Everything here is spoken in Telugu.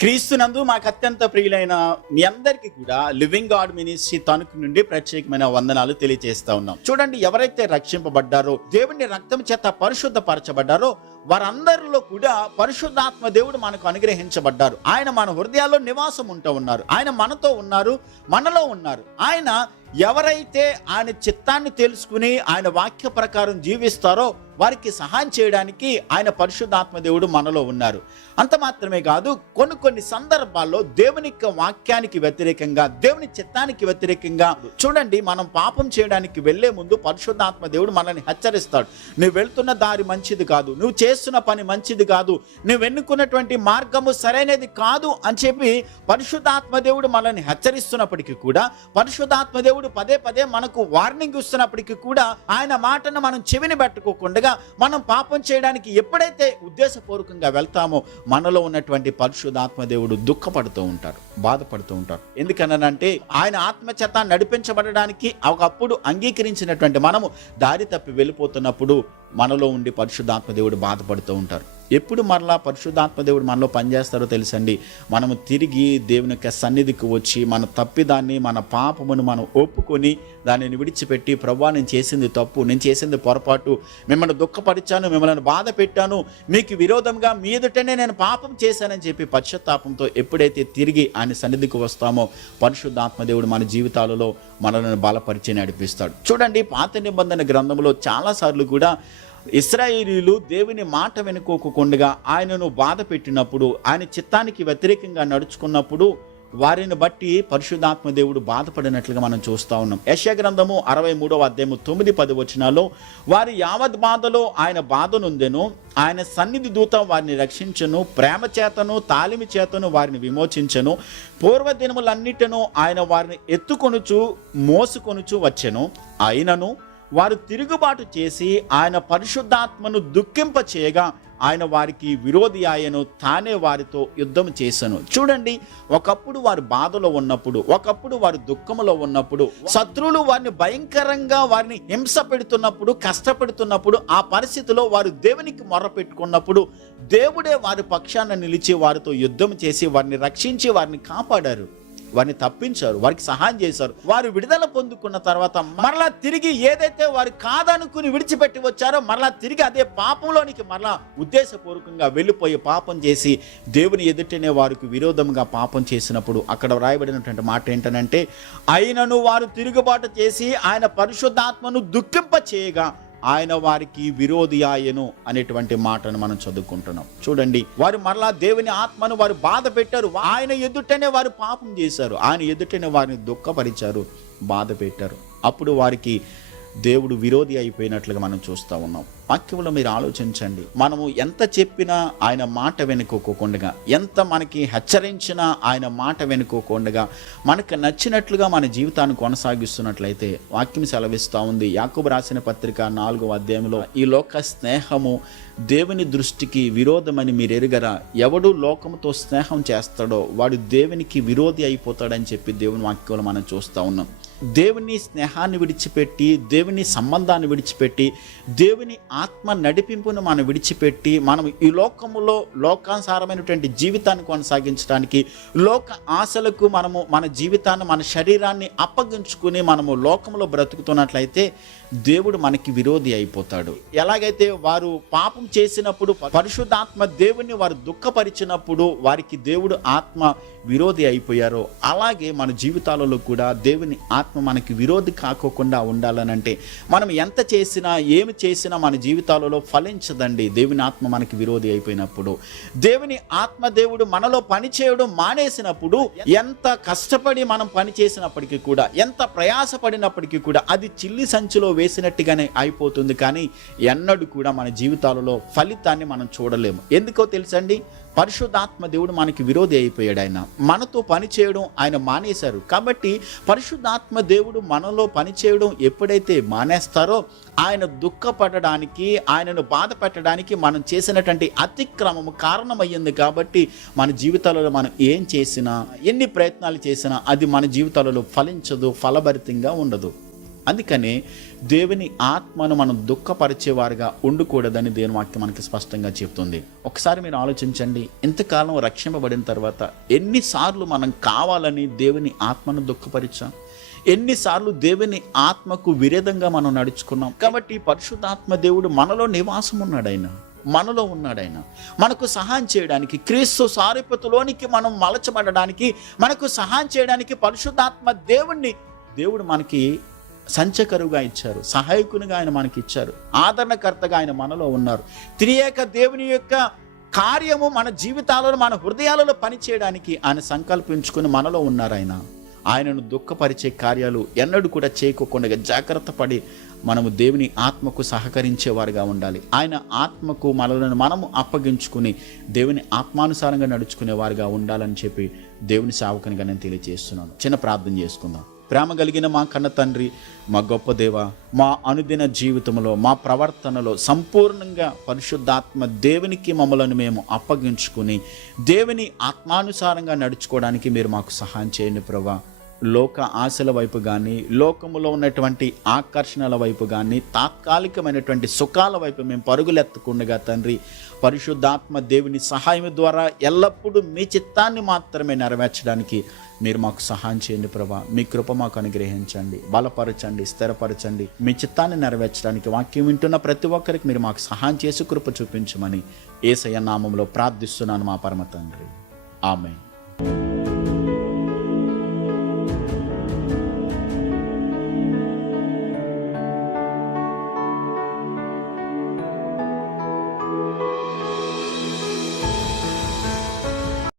క్రీస్తునందు మాకు అత్యంత ప్రియులైన మీ అందరికీ కూడా లివింగ్ గాడ్ మినిస్ట్రీ తణుకు నుండి ప్రత్యేకమైన వందనాలు తెలియజేస్తా ఉన్నాం. చూడండి, ఎవరైతే రక్షింపబడ్డారో, దేవుని రక్తం చేత పరిశుద్ధపరచబడ్డారో వారందరిలో కూడా పరిశుద్ధాత్మ దేవుడు మనకు అనుగ్రహించబడ్డారు. ఆయన మన హృదయాల్లో నివాసం ఉంటూ ఉన్నారు. ఆయన మనతో ఉన్నారు, మనలో ఉన్నారు. ఆయన ఎవరైతే ఆయన చిత్తాన్ని తెలుసుకుని ఆయన వాక్య ప్రకారం జీవిస్తారో వారికి సహాయం చేయడానికి ఆయన పరిశుద్ధాత్మ దేవుడు మనలో ఉన్నారు. అంత మాత్రమే కాదు, కొన్ని సందర్భాల్లో దేవుని వాక్యానికి వ్యతిరేకంగా, దేవుని చిత్తానికి వ్యతిరేకంగా చూడండి, మనం పాపం చేయడానికి వెళ్లే ముందు పరిశుద్ధాత్మ దేవుడు మనల్ని హెచ్చరిస్తాడు. నువ్వు వెళ్తున్న దారి మంచిది కాదు, నువ్వు చేస్తున్న పని మంచిది కాదు, నువ్వు ఎన్నుకున్నటువంటి మార్గము సరైనది కాదు అని చెప్పి పరిశుద్ధాత్మ దేవుడు మనల్ని హెచ్చరిస్తున్నప్పటికీ కూడా, పరిశుద్ధాత్మ దేవుడు పదే పదే మనకు వార్నింగ్ ఇస్తున్నప్పటికీ కూడా ఆయన మాటను మనం చెవిని పెట్టుకోకుండా మనం పాపం చేయడానికి ఎప్పుడైతే ఉద్దేశపూర్వకంగా వెళ్తామో మనలో ఉన్నటువంటి పరిశుద్ధాత్మ దేవుడు దుఃఖపడుతూ ఉంటారు, బాధపడుతూ ఉంటారు. ఎందుకనంటే ఆయన ఆత్మచేత నడిపించబడడానికి ఒకప్పుడు అంగీకరించినటువంటి మనము దారి తప్పి వెళ్ళిపోతున్నప్పుడు మనలో ఉండి పరిశుద్ధాత్మ దేవుడు బాధపడుతూ ఉంటారు. ఎప్పుడు మరలా పరిశుద్ధాత్మ దేవుడు మనలో పనిచేస్తారో తెలుసండి, మనము తిరిగి దేవుని యొక్క సన్నిధికి వచ్చి మన తప్పిదాన్ని, మన పాపమును మనం ఒప్పుకొని దానిని విడిచిపెట్టి, ప్రభువా నేను చేసింది తప్పు, నేను చేసింది పొరపాటు, మిమ్మల్ని దుఃఖపరిచాను, మిమ్మల్ని బాధ పెట్టాను, మీకు విరోధంగా మీ ఎదుటనే నేను పాపం చేశానని చెప్పి పశ్చాత్తాపంతో ఎప్పుడైతే తిరిగి ఆయన సన్నిధికి వస్తామో పరిశుద్ధాత్మ దేవుడు మన జీవితాలలో మనల్ని బలపరిచి నడిపిస్తాడు. చూడండి, పాత నిబంధన గ్రంథంలో చాలాసార్లు కూడా ఇశ్రాయేలీయులు దేవుని మాట వెనుకోకుండా ఆయనను బాధ పెట్టినప్పుడు, ఆయన చిత్తానికి వ్యతిరేకంగా నడుచుకున్నప్పుడు వారిని బట్టి పరిశుద్ధాత్మ దేవుడు బాధపడినట్లుగా మనం చూస్తూ ఉన్నాం. యెషయా గ్రంథము 63వ అధ్యాయము 9-10 వచనాల్లో, వారి యావత్ బాధలో ఆయన బాధనుందెను, ఆయన సన్నిధి దూత వారిని రక్షించను, ప్రేమ చేతను తాలిమి చేతను వారిని విమోచించను, పూర్వదినములన్నిటినూ ఆయన వారిని ఎత్తుకొనుచు మోసుకొనుచు వచ్చెను, అయినను వారు తిరుగుబాటు చేసి ఆయన పరిశుద్ధాత్మను దుఃఖింప చేయగా ఆయన వారికి విరోధి ఆయను, తానే వారితో యుద్ధం చేశాను. చూడండి, ఒకప్పుడు వారు బాధలో ఉన్నప్పుడు, ఒకప్పుడు వారు దుఃఖంలో ఉన్నప్పుడు, శత్రువులు వారిని భయంకరంగా వారిని హింస పెడుతున్నప్పుడు, కష్టపెడుతున్నప్పుడు, ఆ పరిస్థితిలో వారు దేవునికి మొర్ర పెట్టుకున్నప్పుడు దేవుడే వారి పక్షాన నిలిచి వారితో యుద్ధం చేసి వారిని రక్షించి వారిని కాపాడారు, వారిని తప్పించారు, వారికి సహాయం చేశారు. వారు విడుదల పొందుకున్న తర్వాత మరలా తిరిగి ఏదైతే వారు కాదనుకుని విడిచిపెట్టి వచ్చారో మరలా తిరిగి అదే పాపంలోనికి మరలా ఉద్దేశపూర్వకంగా వెళ్ళిపోయి పాపం చేసి దేవుని ఎదుటనే వారికి విరోధంగా పాపం చేసినప్పుడు అక్కడ వ్రాయబడినటువంటి మాట ఏంటనంటే, అయినను వారు తిరుగుబాటు చేసి ఆయన పరిశుద్ధాత్మను దుఃఖింప చేయగా ఆయన వారికి విరోధి ఆయను అనేటువంటి మాటను మనం చదువుకుంటున్నాం. చూడండి, వారు మరలా దేవుని ఆత్మను వారు బాధ పెట్టారు, ఆయన ఎదుటనే వారు పాపం చేశారు, ఆయన ఎదుటనే వారిని దుఃఖపరిచారు, బాధ పెట్టారు. అప్పుడు వారికి దేవుడు విరోధి అయిపోయినట్లుగా మనం చూస్తూ ఉన్నాం. వాక్యంలో మీరు ఆలోచించండి, మనము ఎంత చెప్పినా ఆయన మాట వెనుకోకుండా, ఎంత మనకి హెచ్చరించినా ఆయన మాట వెనుకోకుండా, మనకు నచ్చినట్లుగా మన జీవితాన్ని కొనసాగిస్తున్నట్లయితే వాక్యం సెలవిస్తూ ఉంది. యాకోబు రాసిన పత్రిక 4వ అధ్యాయంలో, ఈ లోక స్నేహము దేవుని దృష్టికి విరోధమని మీరు ఎరుగరా, ఎవడు లోకముతో స్నేహం చేస్తాడో వాడు దేవునికి విరోధి అయిపోతాడని చెప్పి దేవుని వాక్యంలో మనం చూస్తూ ఉన్నాం. దేవుని స్నేహాన్ని విడిచిపెట్టి, దేవుని సంబంధాన్ని విడిచిపెట్టి, దేవుని ఆత్మ నడిపింపును మనం విడిచిపెట్టి, మనం ఈ లోకములో లోకానుసారమైనటువంటి జీవితాన్ని కొనసాగించడానికి, లోక ఆశలకు మనము మన జీవితాన్ని, మన శరీరాన్ని అప్పగించుకుని మనము లోకంలో బ్రతుకుతున్నట్లయితే దేవుడు మనకి విరోధి అయిపోతాడు. ఎలాగైతే వారు పాపం చేసినప్పుడు పరిశుద్ధాత్మ దేవుని వారు దుఃఖపరిచినప్పుడు వారికి దేవుడు ఆత్మ విరోధి అయిపోయారో, అలాగే మన జీవితాలలో కూడా దేవుని ఆత్మ మనకి విరోధి కాకోకుండా ఉండాలనంటే మనం ఎంత చేసినా, ఏమి చేసినా మన జీవితాలలో ఫలించదండి. దేవుని ఆత్మ మనకి విరోధి అయిపోయినప్పుడు, దేవుని ఆత్మ దేవుడు మనలో పని చేయడం మానేసినప్పుడు, ఎంత కష్టపడి మనం పని చేసినప్పటికీ కూడా, ఎంత ప్రయాసపడినప్పటికీ కూడా అది చిల్లి సంచిలో వేసినట్టుగానే అయిపోతుంది. కానీ ఎన్నడూ కూడా మన జీవితాలలో ఫలితాన్ని మనం చూడలేము. ఎందుకో తెలుసండి, పరిశుద్ధాత్మ దేవుడు మనకి విరోధి అయిపోయాడు. ఆయన మనతో పని చేయడం ఆయన మానేశారు. కాబట్టి పరిశుద్ధాత్మ దేవుడు మనలో పని చేయడం ఎప్పుడైతే మానేస్తారో ఆయన దుఃఖపడడానికి, ఆయనను బాధ పెట్టడానికి మనం చేసినటువంటి అతిక్రమము కారణమయ్యింది. కాబట్టి మన జీవితాలలో మనం ఏం చేసినా, ఎన్ని ప్రయత్నాలు చేసినా అది మన జీవితాలలో ఫలించదు, ఫలభరితంగా ఉండదు. అందుకనే దేవుని ఆత్మను మనం దుఃఖపరిచేవారుగా ఉండకూడదని దేవుని వాక్యం మనకి స్పష్టంగా చెప్తుంది. ఒకసారి మీరు ఆలోచించండి, ఇంతకాలం రక్షింపబడిన తర్వాత ఎన్నిసార్లు మనం కావాలని దేవుని ఆత్మను దుఃఖపరిచాం, ఎన్నిసార్లు దేవుని ఆత్మకు విరోధంగా మనం నడుచుకున్నాం. కాబట్టి పరిశుద్ధాత్మ దేవుడు మనలో నివాసం ఉన్నాడు, మనలో ఉన్నాడు. మనకు సహాయం చేయడానికి, క్రీస్తు సారూప్యతలోనికి మనం మలచబడడానికి, మనకు సహాయం చేయడానికి పరిశుద్ధాత్మ దేవుడు మనకి సంచకరువుగా ఇచ్చారు, సహాయకునిగా ఆయన మనకి ఇచ్చారు, ఆదరణకర్తగా ఆయన మనలో ఉన్నారు. త్రియేక దేవుని యొక్క కార్యము మన జీవితాలలో, మన హృదయాలలో పనిచేయడానికి ఆయన సంకల్పించుకుని మనలో ఉన్నారు. ఆయనను దుఃఖపరిచే కార్యాలు ఎన్నడూ కూడా చేయకోకుండా జాగ్రత్త పడి మనము దేవుని ఆత్మకు సహకరించేవారుగా ఉండాలి. ఆయన ఆత్మకు మనలను మనము అప్పగించుకుని దేవుని ఆత్మానుసారంగా నడుచుకునేవారుగా ఉండాలని చెప్పి దేవుని సేవకునిగా నేను తెలియజేస్తున్నాను. చిన్న ప్రార్థన చేసుకుందాం. ప్రేమ కలిగిన మా కన్న తండ్రి, మా గొప్ప దేవ, మా అనుదిన జీవితంలో, మా ప్రవర్తనలో సంపూర్ణంగా పరిశుద్ధాత్మ దేవునికి మమ్మలను మేము అప్పగించుకుని దేవుని ఆత్మానుసారంగా నడుచుకోవడానికి మీరు మాకు సహాయం చేయండి ప్రభువా. లోక ఆశల వైపు కానీ, లోకములో ఉన్నటువంటి ఆకర్షణల వైపు కానీ, తాత్కాలికమైనటువంటి సుఖాల వైపు మేము పరుగులెత్తకుండగా తండ్రి, పరిశుద్ధాత్మ దేవుని సహాయం ద్వారా ఎల్లప్పుడూ మీ చిత్తాన్ని మాత్రమే నెరవేర్చడానికి మీరు మాకు సహాయం చేయండి ప్రభా. మీ కృప మాకు అనుగ్రహించండి, బలపరచండి, స్థిరపరచండి. మీ చిత్తాన్ని నెరవేర్చడానికి వాక్యం వింటున్న ప్రతి ఒక్కరికి మీరు మాకు సహాయం చేసి కృప చూపించమని యేసయ్య నామములో ప్రార్థిస్తున్నాను మా పరమ తండ్రి. ఆమేన్.